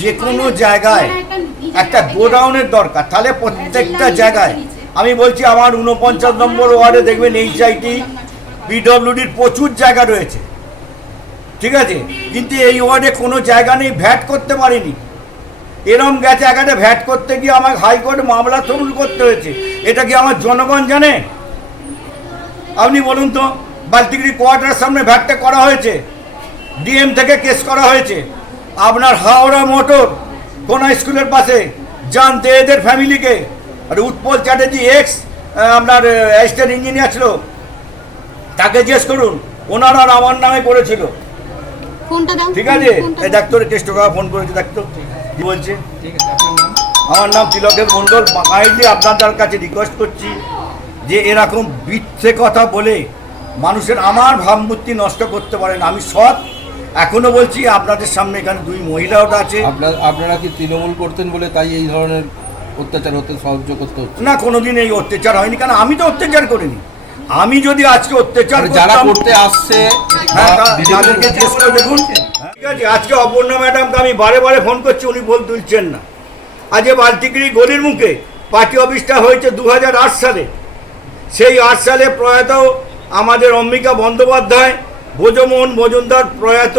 যে কোনো জায়গায় একটা গোডাউনের দরকার, তাহলে প্রত্যেকটা জায়গায় আমি বলছি আমার 49 নম্বর ওয়ার্ডে দেখবেন এইচআইটি পিডব্লিউডির প্রচুর জায়গা রয়েছে, ঠিক আছে, কিন্তু এই ওয়ার্ডে কোনো জায়গা নেই, ভ্যাট করতে পারিনি। এরম গেছে একাটে ভ্যাট করতে গিয়ে আমাকে হাইকোর্টে মামলা তরুল করতে হয়েছে। এটা কি আমার জনগণ জানে? আপনি বলুন তো, বালতিগিরি কোয়ার্টারের সামনে ভ্যাটটা করা হয়েছে, ডিএম থেকে কেস করা হয়েছে। আপনার হাওড়া মোটর কোন স্কুলের পাশে জানতে এদের ফ্যামিলিকে, আর উৎপল চ্যাটার্জি এক্স আপনার অ্যাসিস্ট্যান্ট ইঞ্জিনিয়ার ছিল, তাকে জিজ্ঞেস করুন, ওনারা আমার নামে করেছিল, ঠিক আছে। এই ডাক্তার কেষ্ট ফোন করেছে, ডাক্তার কি বলছে? আমার নাম তিলকের মণ্ডল। কাইন্ডলি আপনাদের কাছে রিকোয়েস্ট করছি যে এরকম মিথ্যে কথা বলে মানুষের আমার ভাবমূর্তি নষ্ট করতে পারেন। আমি সৎ, এখনো বলছি আপনাদের সামনে, এখানে দুই মহিলাও আছে। আপনারা কি তৃণমূল করতেন বলে তাই এই ধরনের অত্যাচার হতে সাহায্য করতে হচ্ছে? না, কোনোদিন এই অত্যাচার হয়নি, কারণ আমি তো অত্যাচার করিনি। আমি যদি আজকে অত্যাচার যারা করতে আসছে তাদেরকে জিজ্ঞেস করে দেখুন, ঠিক আছে। আজকে অপর্ণা ম্যাডামকে আমি বারে বারে ফোন করছি, উনি ফোন তুলছেন না। আজকে বালতিগিরি গলির মুখে পার্টি অফিসটা হয়েছে 2008 সালে। সেই 8 সালে প্রয়াত আমাদের অম্বিকা বন্দ্যোপাধ্যায়, ব্রজমোহন মজুমদার প্রয়াত,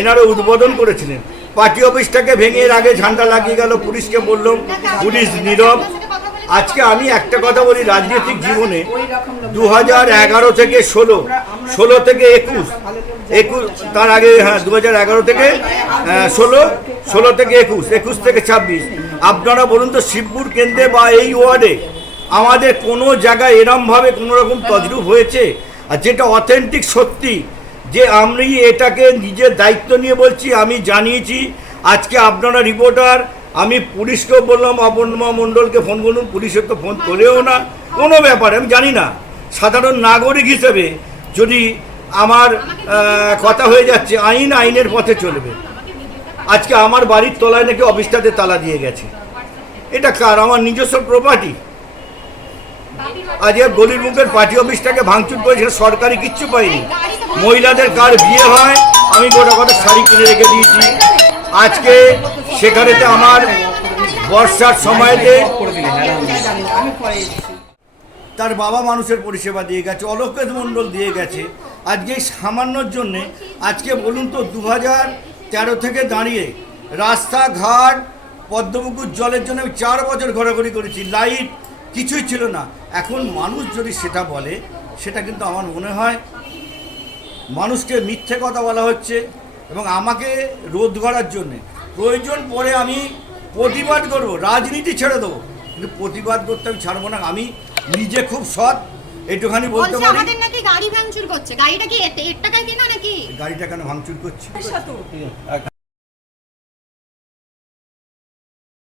এনারা উদ্বোধন করেছিলেন। পার্টি অফিসটাকে ভেঙে এর আগে ঝান্ডা লাগিয়ে গেল, পুলিশকে বললাম, পুলিশ নীরব। আজকে আমি একটা কথা বলি, রাজনৈতিক জীবনে 2011 থেকে 16 থেকে 21, তার আগে, হ্যাঁ 2011 থেকে 16 থেকে 21 থেকে 26, আপনারা বলুন তো শিবপুর কেন্দ্রে বা এই ওয়ার্ডে আমাদের কোনো জায়গায় এরমভাবে কোনো রকম তজরুপ হয়েছে? আর যেটা অথেন্টিক সত্যি, যে আমি এটাকে নিজের দায়িত্ব নিয়ে বলছি, আমি জানিয়েছি। আজকে আপনারা রিপোর্টার, আমি পুলিশকেও বললাম, অপর্ণা মণ্ডলকে ফোন করুন, পুলিশের তো ফোন তোলেও না, কোনো ব্যাপারে আমি জানি না। সাধারণ নাগরিক হিসেবে যদি আমার কথা হয়ে যাচ্ছে, আইনের পথে চলবে। আজকে আমার বাড়ির তলায় নাকি অফিসটাতে তালা দিয়ে গেছে, এটা কার? আমার নিজস্ব প্রপার্টি। আজ গলির মুখের পার্টি অফিসটাকে ভাঙচুর করে, সেটা সরকারি কিচ্ছু পাইনি। মহিলাদের কার বিয়ে হয়, আমি গোটা কথা শাড়ি কিনে রেখে দিয়েছি। আজকে সেখানেতে আমার বর্ষার সময়তে তার বাবা মানুষের পরিষেবা দিয়ে গেছে, অলোকেশ মণ্ডল দিয়ে গেছে। আজকে এই সামান্যর জন্যে, আজকে বলুন তো 2013 থেকে দাঁড়িয়ে রাস্তাঘাট পদ্মপুকুর জলের জন্য আমি 4 বছর ঘোরাঘুরি করেছি, লাইট কিছুই ছিল না। এখন মানুষ যদি সেটা বলে, সেটা কিন্তু আমার মনে হয় মানুষকে মিথ্যে কথা বলা হচ্ছে, এবং আমাকে রোধ করার জন্যে প্রয়োজন পড়ে আমি প্রতিবাদ করব, রাজনীতি ছেড়ে দেবো, কিন্তু প্রতিবাদ করতে আমি ছাড়বো না। আমি নিজে খুব সৎ, একটুখানি বলতে পারি। আমাদের নাকি গাড়ি ভাঙচুর করছে, গাড়িটা কি এর টাকায় কেনা নাকি? গাড়িটা কেন ভাঙচুর করছে?